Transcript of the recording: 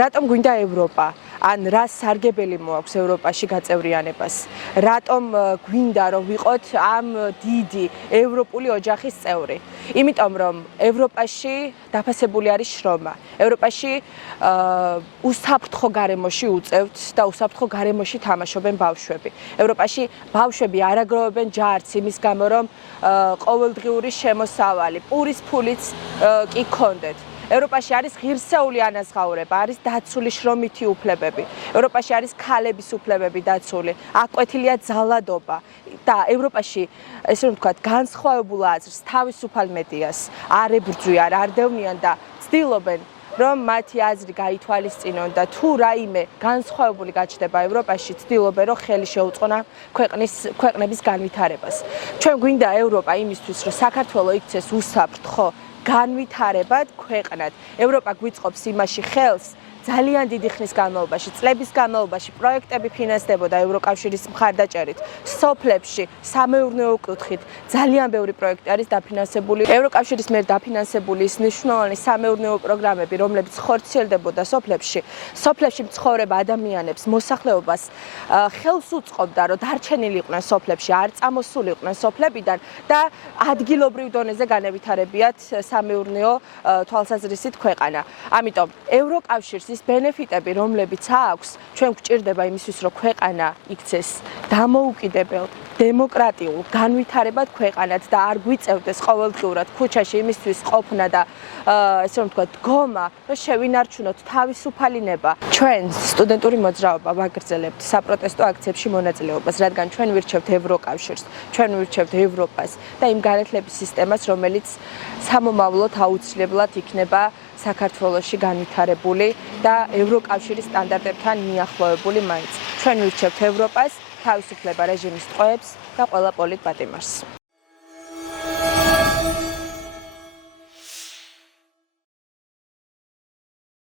რატომ გვინდა ევროპა? ან რა სარგებელი მოაქვს ევროპაში გაწევრიანებას? რატომ გვინდა რომ ვიყოთ ამ დიდი ევროპული ოჯახის წევრი? იმიტომ რომ ევროპაში დაფასებული არის შრომა. ევროპაში უსაფრთხო გარემოში უწევთ და უსაფრთხო გარემოში თამაშობენ ბავშვები. ევროპაში ბავშვები არ აგროვებენ ჯარც იმის გამო რომ ყოველდღიური შემოსავალი, პურის ფულიც კი გქონდეთ. ევროპაში არის ღირსეული ანაზღაურება, არის დაცული შრომითი უფლებები. ევროპაში არის ქალების უფლებები დაცული, აკვეთილია ძალადობა და ევროპაში, ესე რომ ვთქვათ, განსხვავებულ აზრს, თავისუფალ მედიას არ ებრძვიან, არ დევნიან და ცდილობენ რომ მათი აზრი გაითვალისწინონ და თუ რაიმე განსხვავებული გაჩნდება ევროპაში, ცდილობენ რომ ხელი შეუწყონ ქვეყნების განვითარებას. ჩვენ გვინდა ევროპა იმისთვის, რომ საქართველო იქცეს უსაფრთხო განვითარებად ქვეყნად. ევროპა გვიწყობს იმაში ხელს ძალიან დიდი ხნის განმავლობაში, წლების განმავლობაში პროექტები ფინანსდებოდა ევროკავშირის მხარდაჭერით. სოფლებში, სამეურნეო კუთხით ძალიან ბევრი პროექტი არის დაფინანსებული. ევროკავშირის მიერ დაფინანსებული ის მნიშვნელოვანი სამეურნეო პროგრამები, რომლებიც ხორციელდებოდა სოფლებში, სოფლებში მცხოვრებ ადამიანებს, მოსახლეობას ხელს უწყობდა, რომ დარჩენილიყვნენ სოფლებში, არ წამოსულიყვნენ სოფლებიდან და ადგილობრივ დონეზე განევითარებიათ სამეურნეო თვალსაზრისით ქვეყანა. ამიტომ ევროკავშირს ის ბენეფიტები, რომლებიც აქვს, ჩვენ გვჭირდება იმისთვის, რომ ქვეყანა იქცეს დამოუკიდებელ, დემოკრატიულ, განვითარებად ქვეყანად და არ გვიწევდეს ყოველდღიურად ქუჩაში იმისთვის ყოფნა და ესე რომ ვთქვათ, დგომა, რომ შევინარჩუნოთ თავისუფალი ნება. ჩვენ სტუდენტური მოძრაობა ვაგრძელებთ საპროტესტო აქციებში მონაწილეობას, რადგან ჩვენ ვირჩევთ ევროკავშირს, ჩვენ ვირჩევთ ევროპას და იმ განათლების სისტემას, რომელიც სამომავლოდ აუცილებლად იქნება საქართველოში განვითარებული და ევროკავშირის სტანდარტებთან მიახლოვებული მაინც. ჩვენ ვირჩევთ ევროპას, თავისუფლება რეჟიმის ტყვეებს და ყველა პოლიტ პატიმარს.